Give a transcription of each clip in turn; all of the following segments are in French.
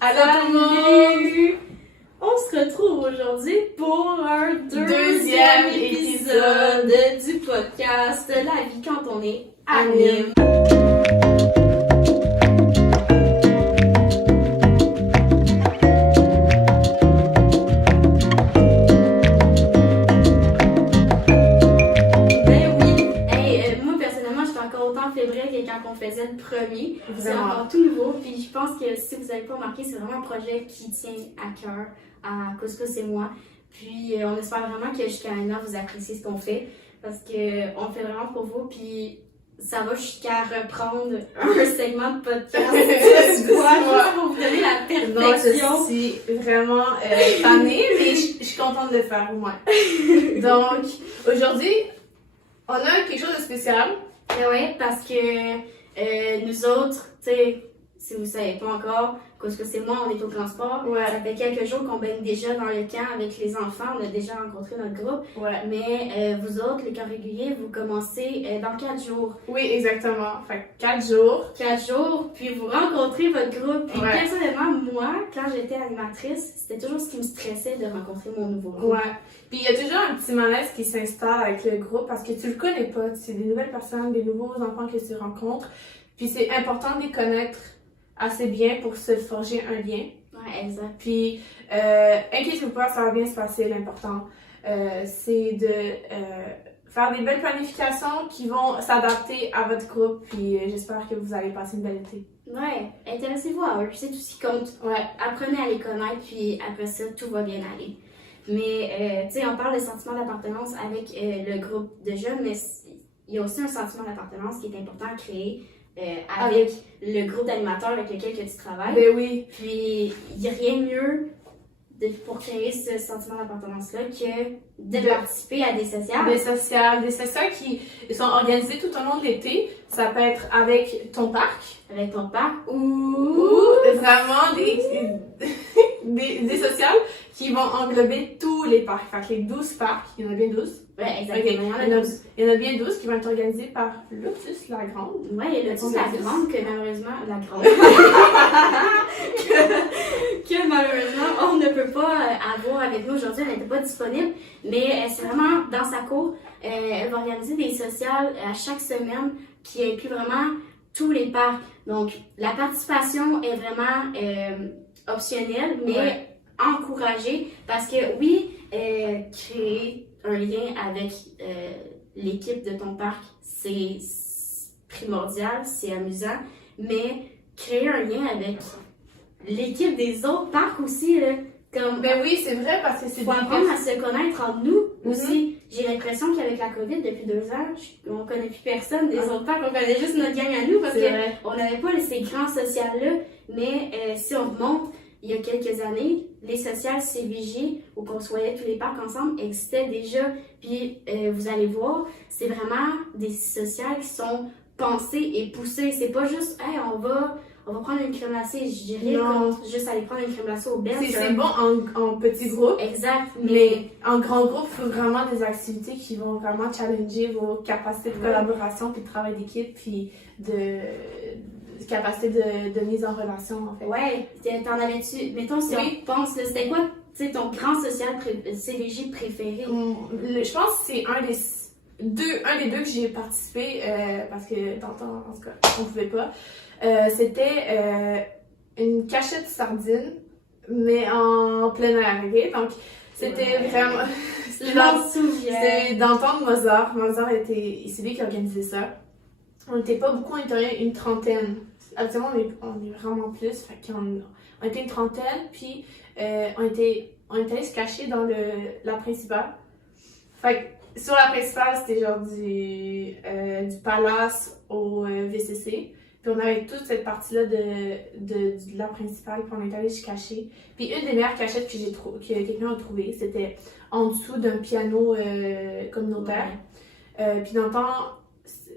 Allô tout le monde! On se retrouve aujourd'hui pour un Deuxième épisode du podcast La vie quand on est anime. Moi personnellement, j'étais encore autant fébrile que quand on faisait le premier. C'est encore tout nouveau, puis je pense que si vous n'avez pas remarqué, c'est vraiment un projet qui tient à cœur à Couscous et moi. Puis on espère vraiment que jusqu'à maintenant vous appréciez ce qu'on fait parce qu'on le fait vraiment pour vous. Puis ça va jusqu'à reprendre un segment de podcast juste pour vous donner la perfection. Non, je suis vraiment tannée, mais je suis contente de le faire au moins. Donc, aujourd'hui, on a quelque chose de spécial. Oui, parce que nous autres, tu sais, si vous ne savez pas encore, Couscous et moi, on est au transport. Ouais. Ça fait quelques jours qu'on baigne déjà dans le camp avec les enfants. On a déjà rencontré notre groupe. Ouais. Mais vous autres, les camps réguliers, vous commencez dans 4 jours. Oui, exactement. Fait que 4 jours. 4 jours, puis vous rencontrez votre groupe. Puis Ouais. personnellement, moi, quand j'étais animatrice, c'était toujours ce qui me stressait de rencontrer mon nouveau groupe. Ouais. Puis il y a toujours un petit malaise qui s'installe avec le groupe parce que tu le connais pas. C'est des nouvelles personnes, des nouveaux enfants que tu rencontres. Puis c'est important de les connaître assez bien pour se forger un lien. Ouais, exact. Puis, inquiétez-vous pas, ça va bien se passer. L'important, c'est de faire des belles planifications qui vont s'adapter à votre groupe. Puis, j'espère que vous allez passer une belle été. Ouais, intéressez-vous à eux, c'est tout ce qui compte. Ouais. Apprenez à les connaître, puis après ça, tout va bien aller. Mais, tu sais, on parle de sentiment d'appartenance avec le groupe de jeunes, mais il y a aussi un sentiment d'appartenance qui est important à créer avec le groupe d'animateurs avec lequel que tu travailles. Ben oui. Puis, il n'y a rien de mieux pour créer ce sentiment d'appartenance-là que de participer à des sociales. Des sociales qui sont organisées tout au long de l'été. Ça peut être avec ton parc. Avec ton parc Ou vraiment des sociales qui vont englober tous les parcs. Fait que les 12 parcs, il y en a bien 12. Ouais, exactement. Okay. Il y en a bien 12 qui vont être organisés par Lotus la Grande. Ouais, il y a Lotus la Grande que malheureusement, la Grande, que malheureusement, on ne peut pas avoir avec nous aujourd'hui, elle n'était pas disponible, mais c'est vraiment dans sa cour. Elle va organiser des sociales à chaque semaine qui inclut vraiment tous les parcs. Donc, la participation est vraiment optionnelle, mais encouragée parce que oui, créer un lien avec l'équipe de ton parc, c'est primordial, c'est amusant, mais créer un lien avec l'équipe des autres parcs aussi, là, comme... Ben oui, c'est vrai, parce que c'est... faut apprendre à se connaître entre nous aussi. J'ai l'impression qu'avec la COVID, depuis 2 ans, on connaît plus personne des autres parcs, on connaît juste notre gang à nous, parce qu'on n'avait pas ces grands sociales-là, mais si on remonte, il y a quelques années, les sociales CVJ, où on se voyait tous les parcs ensemble, existaient déjà. Puis vous allez voir, c'est vraiment des sociales qui sont pensées et poussées. C'est pas juste, hey, on va prendre une crème glacée. Je dirais juste aller prendre une crème glacée au bench. C'est bon en petits groupes. Exact. Mais en grand groupe, il faut vraiment des activités qui vont vraiment challenger vos capacités de collaboration, puis de travail d'équipe, puis de capacité de mise en relation, en fait. Ouais, t'en avais-tu... Mettons, si on pense, c'était quoi, tu sais, ton grand social CVJ préféré? Je pense que c'est un des deux que j'ai participé, parce que dans le temps, en tout cas, on pouvait pas. C'était une cachette de sardines, mais en plein air, ok? Donc, c'était vraiment... Je m'en souviens. C'était dans le temps de Mozart. Mozart, c'est lui qui organisait ça. On n'était pas beaucoup, on était une trentaine. Actuellement, on est vraiment plus. Fait qu'on on était une trentaine, puis on était allés se cacher dans la principale. Fait que sur la principale, c'était genre du palace au VCC. Puis on avait toute cette partie-là de la principale, puis on est allés se cacher. Puis une des meilleures cachettes que quelqu'un a trouvées, c'était en dessous d'un piano communautaire. Puis dans le temps,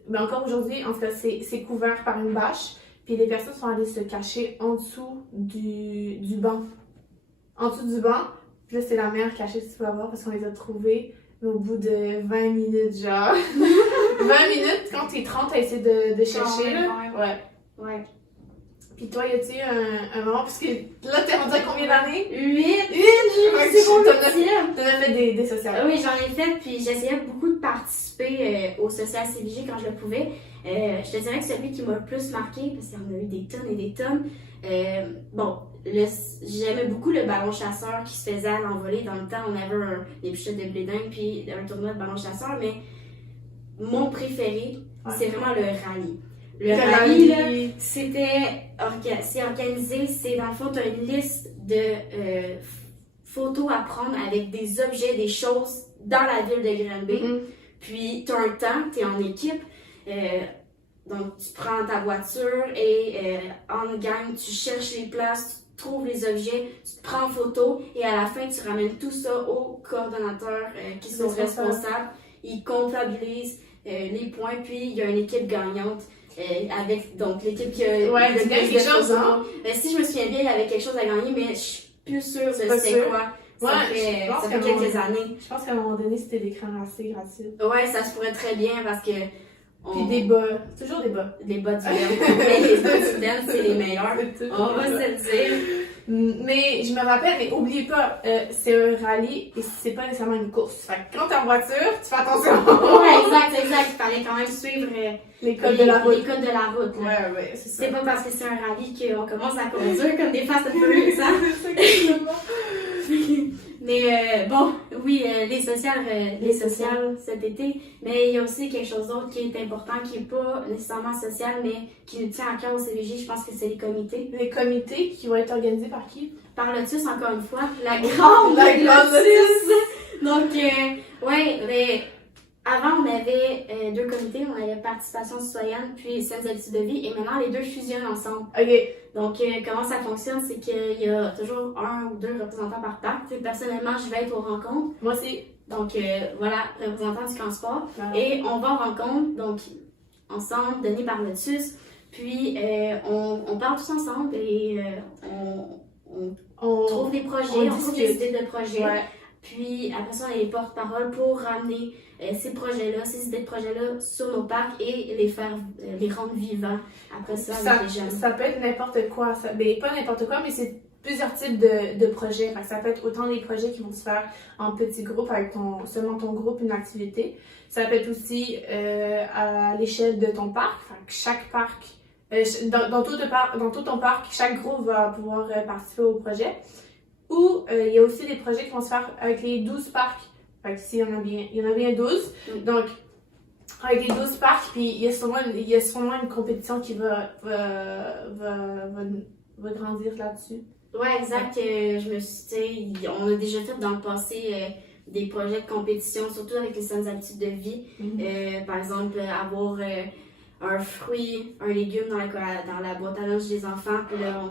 mais encore aujourd'hui, en tout cas, c'est couvert par une bâche. Puis les personnes sont allées se cacher en dessous du banc. En dessous du banc. Puis là, c'est la meilleure cachette que tu peux avoir parce qu'on les a trouvées au bout de 20 minutes, genre. 20 minutes quand t'es 30 à essayer de chercher, là. Ouais. Puis toi, y a-t-il un moment, parce que là, t'es rendu à combien d'années? 8! C'est mon T'en huitième! as fait des sociales. Oui, j'en ai fait, puis j'essayais beaucoup de participer au social CVJ quand je le pouvais. Je te dirais que celui qui m'a le plus marqué, parce qu'il y en a eu des tonnes et des tonnes, j'aimais beaucoup le ballon chasseur qui se faisait à l'envolée. Dans le temps, on avait des pichettes de blé d'Inde puis un tournoi de ballon chasseur, mais mon préféré, c'est vraiment le rallye. Le rallye, là, c'est organisé, c'est dans le fond, tu as une liste de photos à prendre avec des objets, des choses dans la ville de Granby. Puis, tu as un temps, tu es en équipe. Donc, tu prends ta voiture et en gang, tu cherches les places, tu trouves les objets, tu te prends en photo et à la fin, tu ramènes tout ça aux coordonnateurs qui sont responsables. Ils comptabilisent les points, puis il y a une équipe gagnante avec donc l'équipe qui a tu gagnes quelque chose, hein? Si je me souviens bien, il y avait quelque chose à gagner, mais je suis plus sûre de c'est quoi. Ça fait quelques années. Je pense qu'à un moment donné, c'était des crèmes glacées gratuites. Ouais, ça se pourrait très bien parce que puis des bas, toujours des bas. Les bas du Ben. Mais les bas du Ben, c'est les meilleurs. On va se le dire. Mais je me rappelle, mais oubliez pas, c'est un rallye et c'est pas nécessairement une course. Fait que quand t'es en voiture, tu fais attention. Ouais, exact. Il fallait quand même suivre les codes de la route. Les codes de la route. Ouais, c'est ça. C'est pas parce que c'est un rallye qu'on commence à conduire comme des Fast and Furious, hein? Mais bon, oui, les sociales cet été, mais il y a aussi quelque chose d'autre qui est important, qui n'est pas nécessairement social, mais qui nous tient à cœur au CVJ, je pense que c'est les comités. Les comités qui vont être organisés par qui? Par Lotus, encore une fois, la grande Lotus! Donc, mais avant, on avait 2 comités, on avait Participation citoyenne puis Saines habitudes de vie, et maintenant, les 2 fusionnent ensemble. OK. Donc, comment ça fonctionne, c'est qu'il y a toujours 1 ou 2 représentants par parc. Personnellement, je vais être aux rencontres. Moi aussi. Donc, voilà, représentant du transport. Et on va aux rencontres, donc, ensemble, donné par Lotus. Puis, on parle tous ensemble et on trouve des projets, on trouve des idées de projets. Ouais. Puis, après ça, on a les porte-paroles pour ramener ces projets-là, ces idées de projets-là sur nos parcs et les rendre vivants après ça avec les jeunes. Ça peut être n'importe quoi. Ben, pas n'importe quoi, mais c'est plusieurs types de projets. Ça peut être autant des projets qui vont se faire en petits groupes avec seulement ton groupe, une activité. Ça peut être aussi à l'échelle de ton parc. Chaque parc, dans tout ton parc, chaque groupe va pouvoir participer au projet. Ou il y a aussi des projets qui vont se faire avec les 12 parcs. Fait que s'il y en a bien 12. Donc, avec les 12 parcs, puis il y a sûrement une compétition qui va grandir là-dessus. Ouais, exact. On a déjà fait dans le passé des projets de compétition, surtout avec les saines habitudes de vie. Par exemple, avoir un fruit, un légume dans la boîte à lunch des enfants, puis là,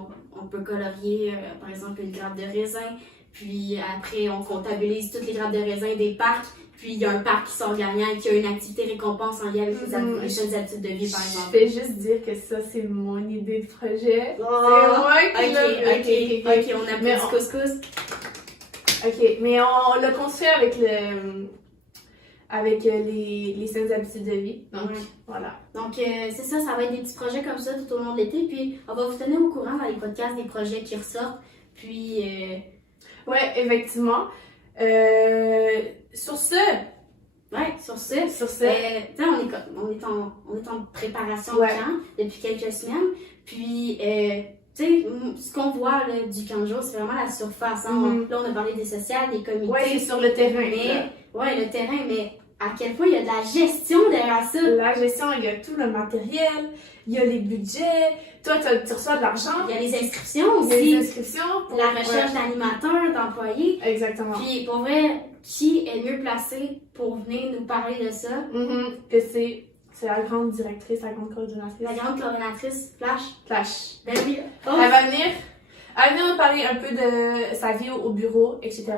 on peut colorier, par exemple, une grappe de raisin. Puis après, on comptabilise toutes les grappes de raisin des parcs. Puis il y a un parc qui sort gagnant et qui a une activité récompense en lien avec les jeunes habitudes de vie, par exemple. Je vais juste dire que ça, c'est mon idée de projet. Oh, ok, on a plus du couscous. Ok, mais on l'a construit avec les saines habitudes de vie. Donc, voilà. Donc, c'est ça va être des petits projets comme ça tout au long de l'été. Puis, on va vous tenir au courant dans les podcasts des projets qui ressortent. Puis, ouais, effectivement. Sur ce, on est en préparation de camp depuis quelques semaines. Puis, tu sais, ce qu'on voit là, du camp de jour, c'est vraiment la surface. Hein? Là, on a parlé des sociales, des comités. Ouais, c'est sur le terrain. Le terrain, mais à quel point il y a de la gestion derrière ça. La gestion, il y a tout le matériel, il y a les budgets. Toi, tu reçois de l'argent. Il y a les inscriptions aussi. Il y a les inscriptions. La recherche d'animateurs, d'employés. Exactement. Puis, pour vrai, qui est mieux placé pour venir nous parler de ça? Que c'est la grande directrice, la grande coordonnatrice. La grande coordonnatrice, Flash. Ben oui. Elle va venir nous parler un peu de sa vie au bureau, etc.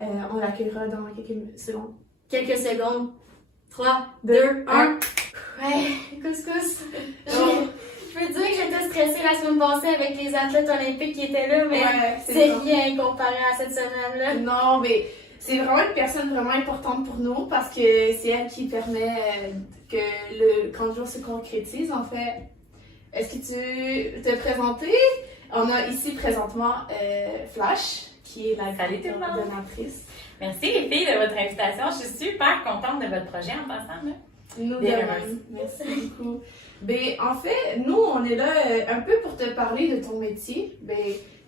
On l'accueillera dans quelques secondes. 3, 2, 1. Ouais, couscous. Je peux dire que j'étais stressée la semaine passée avec les athlètes olympiques qui étaient là, mais c'est rien comparé à cette semaine-là. Non, mais c'est vraiment une personne vraiment importante pour nous parce que c'est elle qui permet que le camp de jour se concrétise, en fait. est-ce que tu veux te présenter? On a ici présentement Flash, qui est la donatrice. Merci les filles de votre invitation. Je suis super contente de votre projet en passant. Là. Nous de même. Merci beaucoup. Ben, en fait, nous, on est là un peu pour te parler de ton métier, ben,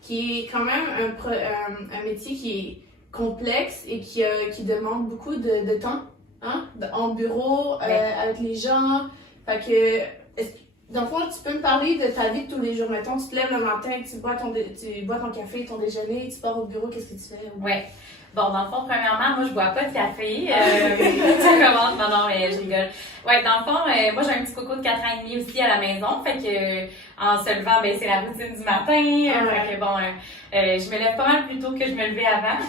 qui est quand même un métier qui est complexe et qui demande beaucoup de temps, hein, en bureau, avec les gens. Fait que, dans le fond, tu peux me parler de ta vie de tous les jours. Mettons, tu te lèves le matin, tu bois ton café, ton déjeuner, tu pars au bureau, qu'est-ce que tu fais? Ouais. Bon, dans le fond, premièrement, moi, je bois pas de café. Tu commences, non, mais je rigole. Ouais, dans le fond, moi, j'ai un petit coco de 4 ans et demi aussi à la maison. Fait que, en se levant, ben, c'est la routine du matin. Fait que, bon, je me lève pas mal plus tôt que je me levais avant.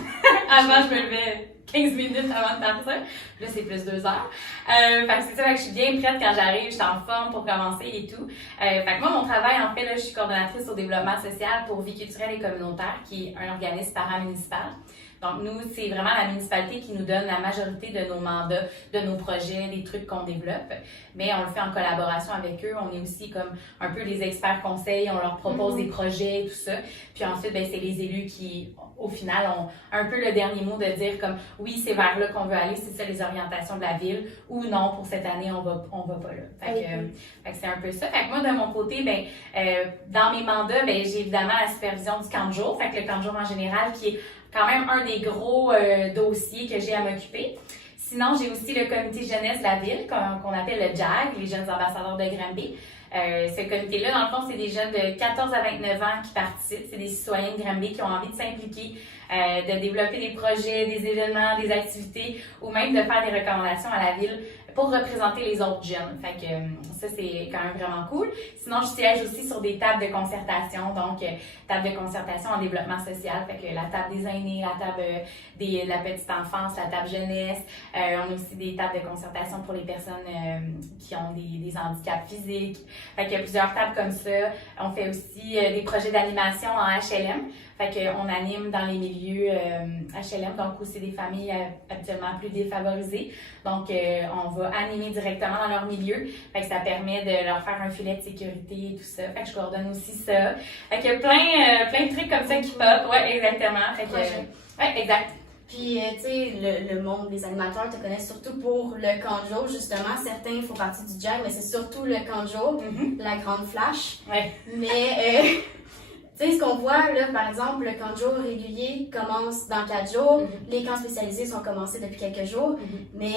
Avant, je me levais 15 minutes avant de partir. Là, c'est plus 2 heures. Fait que c'est ça, fait que je suis bien prête quand j'arrive, je suis en forme pour commencer et tout. Fait que moi, mon travail, en fait, là, je suis coordonnatrice au développement social pour Vie culturelle et communautaire, qui est un organisme paramunicipal. Donc, nous, c'est vraiment la municipalité qui nous donne la majorité de nos mandats, de nos projets, des trucs qu'on développe. Mais on le fait en collaboration avec eux. On est aussi comme un peu les experts conseils. On leur propose des projets et tout ça. Puis ensuite, ben, c'est les élus qui, au final, ont un peu le dernier mot de dire comme oui, c'est vers là qu'on veut aller, c'est ça les orientations de la ville, ou non, pour cette année, on va pas là. Fait que c'est un peu ça. Fait que moi, de mon côté, ben, dans mes mandats, ben, j'ai évidemment la supervision du camp de jour. Fait que le camp de jour en général, qui est quand même un des gros dossiers que j'ai à m'occuper. Sinon, j'ai aussi le comité jeunesse de la ville, qu'on appelle le JAG, les jeunes ambassadeurs de Granby. Ce comité-là, dans le fond, c'est des jeunes de 14 à 29 ans qui participent. C'est des citoyens de Granby qui ont envie de s'impliquer, de développer des projets, des événements, des activités, ou même de faire des recommandations à la ville pour représenter les autres jeunes. Fait que ça, c'est quand même vraiment cool. Sinon, je siège aussi sur des tables de concertation, donc table de concertation en développement social, fait que la table des aînés, la table de la petite enfance, la table jeunesse. On a aussi des tables de concertation pour les personnes qui ont des handicaps physiques. Fait qu'il y a plusieurs tables comme ça. On fait aussi des projets d'animation en HLM. Fait qu'on anime dans les milieux HLM, donc aussi des familles habituellement plus défavorisées. Donc, on va animer directement dans leur milieu. Fait que ça permet de leur faire un filet de sécurité et tout ça. Fait que je coordonne aussi ça. Fait qu'il y a plein de trucs comme ça qui pop. Ouais, exactement. Fait que, ouais, exact. Puis, tu sais, le monde des animateurs te connaissent surtout pour le camp de jour, justement. Certains font partie du JAG, mais c'est surtout le camp de jour, la grande flash. Ouais. Mais, tu sais, ce qu'on voit, là, par exemple, le camp de jour régulier commence dans 4 jours. Les camps spécialisés sont commencés depuis quelques jours. Mais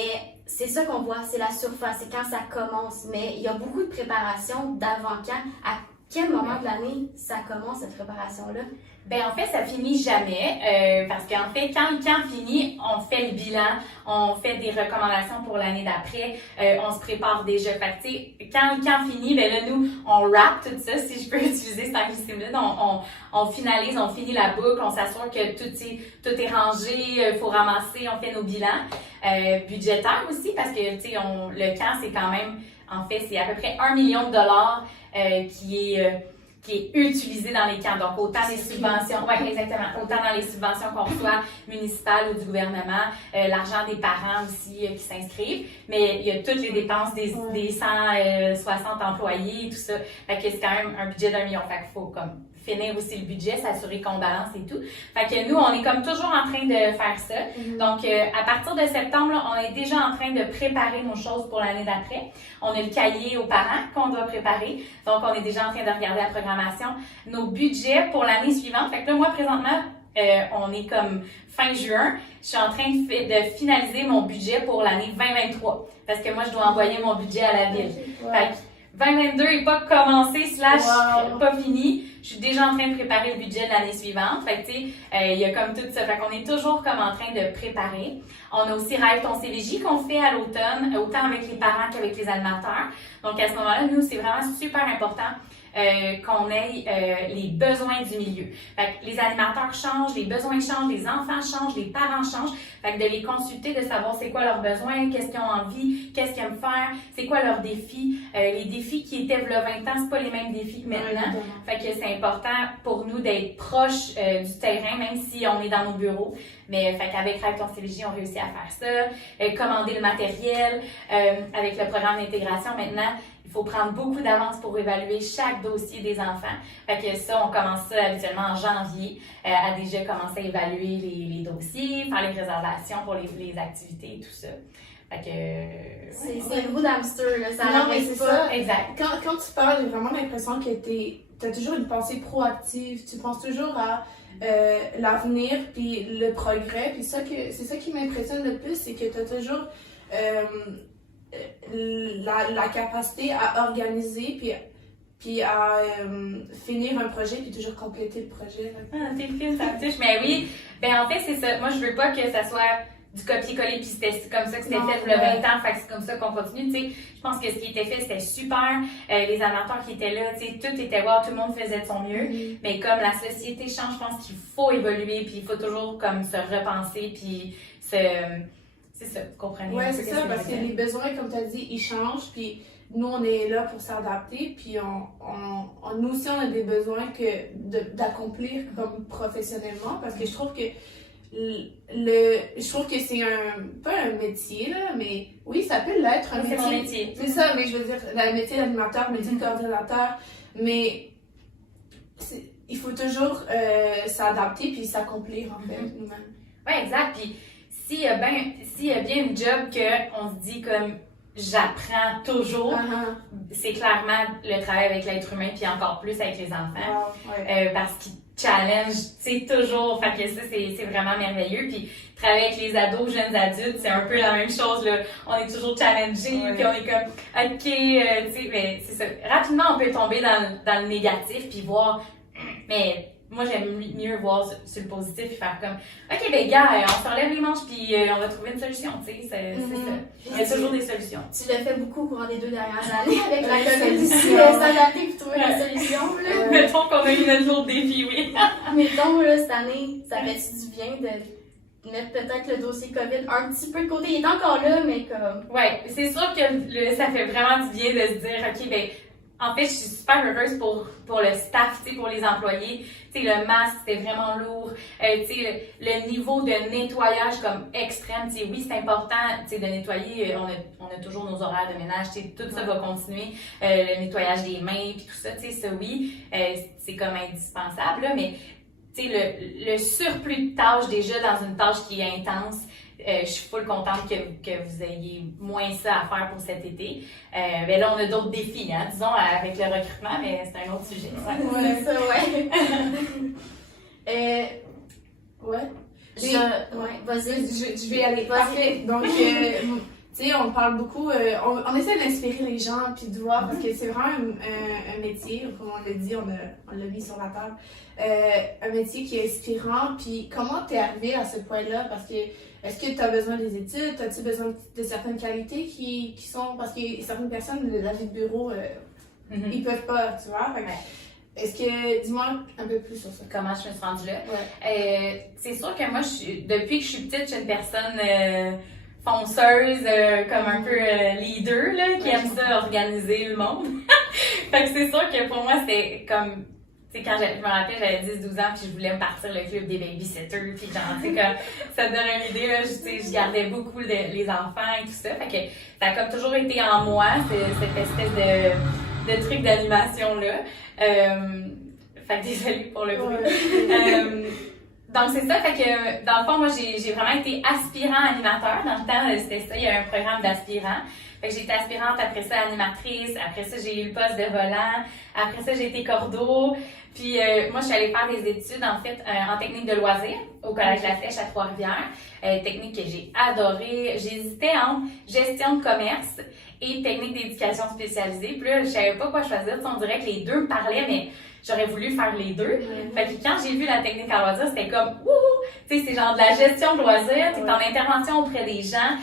c'est ça qu'on voit, c'est la surface, c'est quand ça commence. Mais il y a beaucoup de préparation d'avant-camp. À quel moment de l'année ça commence, cette préparation-là? Ben en fait, ça finit jamais parce qu'en fait, quand le camp finit, on fait le bilan, on fait des recommandations pour l'année d'après, on se prépare déjà. Fait que tu sais, quand le camp finit, ben là nous, on wrap tout ça, si je peux utiliser cet anglicisme-là, on finalise, on finit la boucle, on s'assure que tout est rangé, faut ramasser, on fait nos bilans budgétaires aussi parce que tu sais, le camp c'est quand même, en fait, c'est à peu près 1 million de dollars qui est utilisé dans les camps. Donc, autant des subventions, ouais, exactement, autant dans les subventions qu'on reçoit municipales ou du gouvernement, l'argent des parents aussi qui s'inscrivent, mais il y a toutes les dépenses des 160 employés et tout ça. Fait que c'est quand même un budget d'1 million. Fait qu'il faut comme finir aussi le budget, s'assurer qu'on balance et tout. Fait que nous, on est comme toujours en train de faire ça. Donc, à partir de septembre, là, on est déjà en train de préparer nos choses pour l'année d'après. On a le cahier aux parents qu'on doit préparer. Donc, on est déjà en train de regarder la programmation. Nos budgets pour l'année suivante. Fait que là, moi, présentement, on est comme fin juin. Je suis en train de finaliser mon budget pour l'année 2023. Parce que moi, je dois envoyer mon budget à la ville. Fait que 2022 n'est pas commencé / pas fini. Je suis déjà en train de préparer le budget de l'année suivante. Fait que, tu sais, il y a comme tout ça. Fait qu'on est toujours comme en train de préparer. On a aussi Rêve ton CVJ qu'on fait à l'automne, autant avec les parents qu'avec les animateurs. Donc, à ce moment-là, nous, c'est vraiment super important qu'on ait les besoins du milieu. Fait que les animateurs changent, les besoins changent, les enfants changent, les parents changent. Fait que de les consulter, de savoir c'est quoi leurs besoins, qu'est-ce qu'ils ont envie, qu'est-ce qu'ils aiment faire, c'est quoi leurs défis. Les défis qui étaient il y a 20 ans, c'est pas les mêmes défis que maintenant. Fait que c'est important pour nous d'être proches du terrain, même si on est dans nos bureaux. Mais fait qu'avec Rêve ton CVJ, on réussit à faire ça. Commander le matériel. Avec le programme d'intégration maintenant, il faut prendre beaucoup d'avance pour évaluer chaque dossier des enfants. Fait que ça, on commence ça habituellement en janvier, à déjà commencer à évaluer les dossiers, faire les réservations pour les activités et tout ça. Fait que... C'est le goût d'hamster, là, ça Non, mais n'arrête c'est pas. ça. Exact. Quand tu parles, j'ai vraiment l'impression que t'as toujours une pensée proactive. Tu penses toujours à l'avenir puis le progrès. Puis c'est ça qui m'impressionne le plus, c'est que t'as toujours la capacité à organiser puis à finir un projet puis toujours compléter le projet. Ah, t'es fine, ça me touche. Mais oui, ben en fait, c'est ça. Moi, je veux pas que ça soit du copier-coller, puis c'était comme ça que c'était fait il y a 20 ans, fait que c'est comme ça qu'on continue, tu sais. Je pense que ce qui était fait, c'était super. Les animateurs qui étaient là, tu sais, tout était wow, tout le monde faisait de son mieux. Mais comme la société change, je pense qu'il faut évoluer, puis il faut toujours comme se repenser, puis c'est ça, vous comprenez? Ouais, c'est ça, parce que les besoins, comme tu as dit, ils changent, puis nous, on est là pour s'adapter, puis nous aussi, on a des besoins d'accomplir comme professionnellement, parce que je trouve que je trouve que c'est pas un métier, là, mais oui, ça peut l'être un métier. C'est mon métier. C'est ça, mais je veux dire, le métier d'animateur, le métier de coordinateur, mais il faut toujours s'adapter puis s'accomplir, en fait, nous-mêmes. Oui, exact. Puis s'il y a bien une job qu'on se dit comme j'apprends toujours, c'est clairement le travail avec l'être humain, puis encore plus avec les enfants. Wow, ouais. Parce qu'ils challenge, tu sais, toujours. Fait que ça, c'est vraiment merveilleux. Puis travailler avec les ados, jeunes adultes, c'est un peu la même chose, là. On est toujours challengés, puis on est comme, OK, tu sais, mais c'est ça. Rapidement, on peut tomber dans le négatif, puis voir, mais moi, j'aime mieux voir sur le positif, puis faire comme, OK, ben gars, on se relève les manches, puis on va trouver une solution, tu sais, c'est ça. Il y a toujours des solutions. Tu l'as fait beaucoup au cours des 2 dernières années avec la COVID, solution. s'adapter puis trouver la solution, là. Mettons qu'on a eu notre autre défi, oui. Mettons, là, cette année, ça fait-tu du bien de mettre peut-être le dossier COVID un petit peu de côté? Il est encore là, mais comme... Ouais, c'est sûr que ça fait vraiment du bien de se dire, OK, ben, en fait, je suis super heureuse pour le staff, tu sais, pour les employés. Tu sais, le masque, c'était vraiment lourd. Tu sais, le niveau de nettoyage comme extrême, tu sais, oui, c'est important, tu sais, de nettoyer. On a toujours nos horaires de ménage, tu sais, tout ça va continuer. Le nettoyage des mains, puis tout ça, tu sais, ça, oui, c'est comme indispensable, là, mais tu sais, le surplus de tâches déjà dans une tâche qui est intense, je suis full contente que vous ayez moins ça à faire pour cet été. Ben là, on a d'autres défis, hein, disons, avec le recrutement, mais c'est un autre sujet. Ouais, ça, ouais. Ouais. Ouais, vas-y. Je vais y aller. Parfait. Donc, tu sais, on parle beaucoup, on essaie d'inspirer les gens puis de voir, parce que c'est vraiment un métier, comme on l'a dit, on l'a mis sur la table, un métier qui est inspirant. Puis comment t'es arrivé à ce point-là? Parce que est-ce que tu as besoin des études? As-tu besoin de certaines qualités qui sont... Parce que certaines personnes, la vie de bureau, ils peuvent pas, tu vois. Est-ce que... Dis-moi un peu plus sur ça. Comment je me suis rendue là? Ouais. C'est sûr que moi, depuis que je suis petite, je suis une personne fonceuse, comme un peu leader, là, qui aime ça organiser le monde. Fait que c'est sûr que pour moi, c'était comme... Tu sais, quand je me rappelle, j'avais 10-12 ans, puis je voulais me partir le club des babysitters, puis genre, tu sais, comme, ça te donne une idée, là, je gardais beaucoup les enfants et tout ça. Fait que ça a comme toujours été en moi, cette espèce de truc d'animation-là. Fait que désolée pour le bruit. Donc c'est ça, fait que dans le fond, moi j'ai vraiment été aspirant animateur. Dans le temps, c'était ça, il y a un programme d'aspirant. Fait que j'ai été aspirante, après ça animatrice, après ça j'ai eu le poste de volant, après ça j'ai été cordeau. Puis moi je suis allée faire des études en fait en technique de loisirs au Collège La Flèche à Trois-Rivières. Technique que j'ai adorée. J'hésitais entre gestion de commerce et technique d'éducation spécialisée. Puis là, je savais pas quoi choisir. On dirait que les deux me parlaient, mais j'aurais voulu faire les deux. Fait que quand j'ai vu la technique en loisirs, c'était comme wouhou! Tu sais, c'est genre de la gestion de loisirs, t'es en intervention auprès des gens,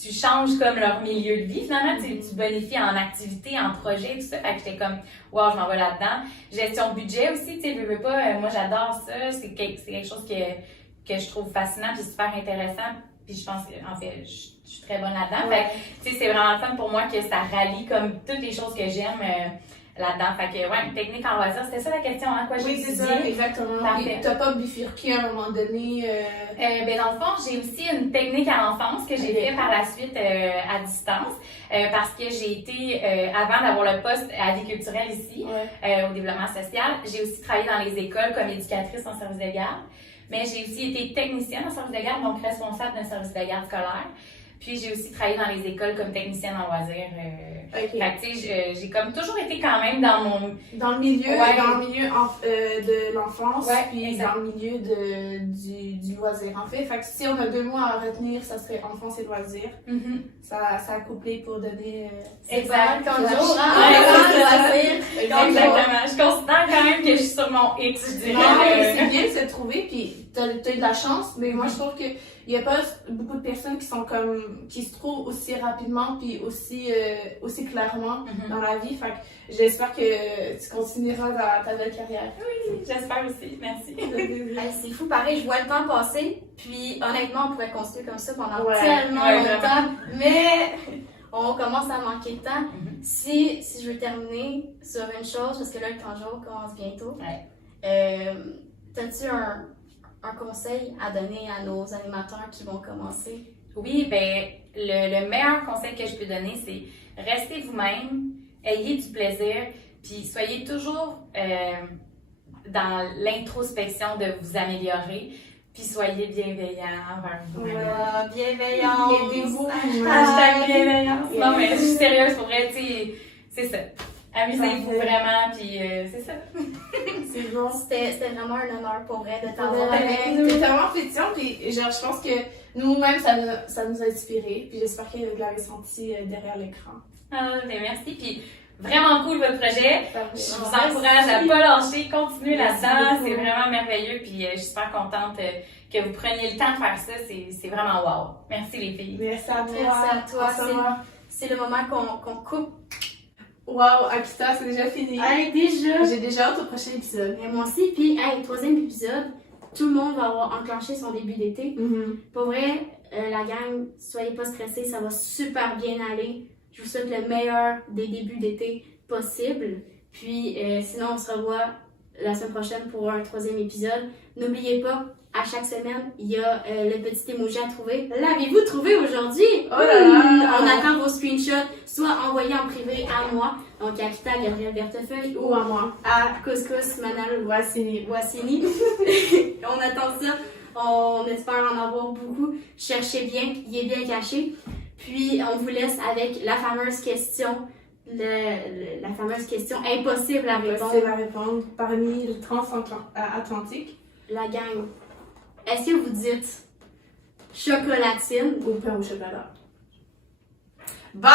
tu changes comme leur milieu de vie finalement, tu bonifies en activité, en projet, tout ça. Fait que j'étais comme wow, je m'en vais là-dedans. Gestion de budget aussi, tu sais, veux pas, moi j'adore ça, c'est quelque chose que je trouve fascinant puis super intéressant. Puis je pense que, en fait, je suis très bonne là-dedans. Fait que, tu sais, c'est vraiment le fun pour moi que ça rallie comme toutes les choses que j'aime là-dedans. Fait que, ouais, une technique en loisir, c'était ça la question, hein, quoi j'ai Oui, c'est étudié. ça, exactement. Parfait. Et t'as pas bifurqué à un moment donné. Ben dans le fond, j'ai aussi une technique à l'enfance que j'ai fait par la suite à distance parce que j'ai été, avant d'avoir le poste à vie culturelle ici, au développement social, j'ai aussi travaillé dans les écoles comme éducatrice en service de garde, mais j'ai aussi été technicienne en service de garde, donc responsable d'un service de garde scolaire. Puis j'ai aussi travaillé dans les écoles comme technicienne en loisirs. Fait que tu sais, j'ai comme toujours été quand même dans mon... Dans le milieu, de l'enfance, puis exact. dans le milieu du loisir, en fait. Fait que si on a 2 mots à retenir, ça serait enfance et loisir. Ça a couplé pour donner... Exact. Comme la- jour, Exactement. Je considère quand même que je suis sur mon hit, je dirais. Non, mais c'est bien de se trouver, puis t'as eu de la chance, mais moi je trouve que il y a pas beaucoup de personnes qui se trouvent aussi rapidement puis aussi clairement dans la vie. Fait que j'espère que tu continueras dans ta belle carrière. Oui, j'espère aussi. Merci. Hey, c'est fou, pareil, je vois le temps passer, puis honnêtement, on pourrait continuer comme ça pendant Ouais. tellement Ouais, longtemps, mais on commence à manquer de temps. Si je veux terminer sur une chose, parce que là, le temps jour commence bientôt, t'as-tu un conseil à donner à nos animateurs qui vont commencer? Oui, ben le meilleur conseil que je peux donner, c'est restez vous-même, ayez du plaisir, puis soyez toujours dans l'introspection de vous améliorer, puis soyez bienveillants envers vous-même. Bienveillance! Aidez-vous. Hashtag bienveillance. Non, mais je suis sérieuse, pour vrai, tu sais, c'est ça. Amusez-vous Parfait. vraiment, puis c'est ça. C'est bon. C'était vraiment un honneur pour vrai de T'es t'avoir avec nous. tellement pétillant, puis genre, je pense que nous-mêmes, ça nous a inspirés, puis j'espère que vous l'avez senti derrière l'écran. Ah, ben merci, puis vraiment cool votre projet. Parfait. Je vous encourage à pas lâcher, continuez Merci là-dedans, beaucoup. c'est vraiment merveilleux, puis je suis super contente que vous preniez le temps de faire ça, c'est vraiment wow. Merci les filles. Merci à toi. Merci à toi. Au revoir. C'est le moment qu'on coupe. Wow, Akita, c'est déjà fini. Hey, déjà! J'ai déjà hâte au prochain épisode. Mais moi aussi, puis, hey, 3e épisode, tout le monde va avoir enclenché son début d'été. Pour vrai, la gang, soyez pas stressés, ça va super bien aller. Je vous souhaite le meilleur des débuts d'été possible. Puis, sinon, on se revoit la semaine prochaine pour un 3e épisode. N'oubliez pas, à chaque semaine, il y a le petit emoji à trouver. L'avez-vous trouvé aujourd'hui? Oh là là! On attend vos screenshots, soit envoyés en privé à moi, donc à Kita Gabriel Bertefeuille, Ou à moi. à Couscous Manal Voici. Wassini. On attend ça. On espère en avoir beaucoup. Cherchez bien, il est bien caché. Puis, on vous laisse avec la fameuse question, la fameuse question impossible à répondre. C'est la réponse parmi le transatlantique La gang, est-ce que vous dites chocolatine? ou pain au chocolat. Bye!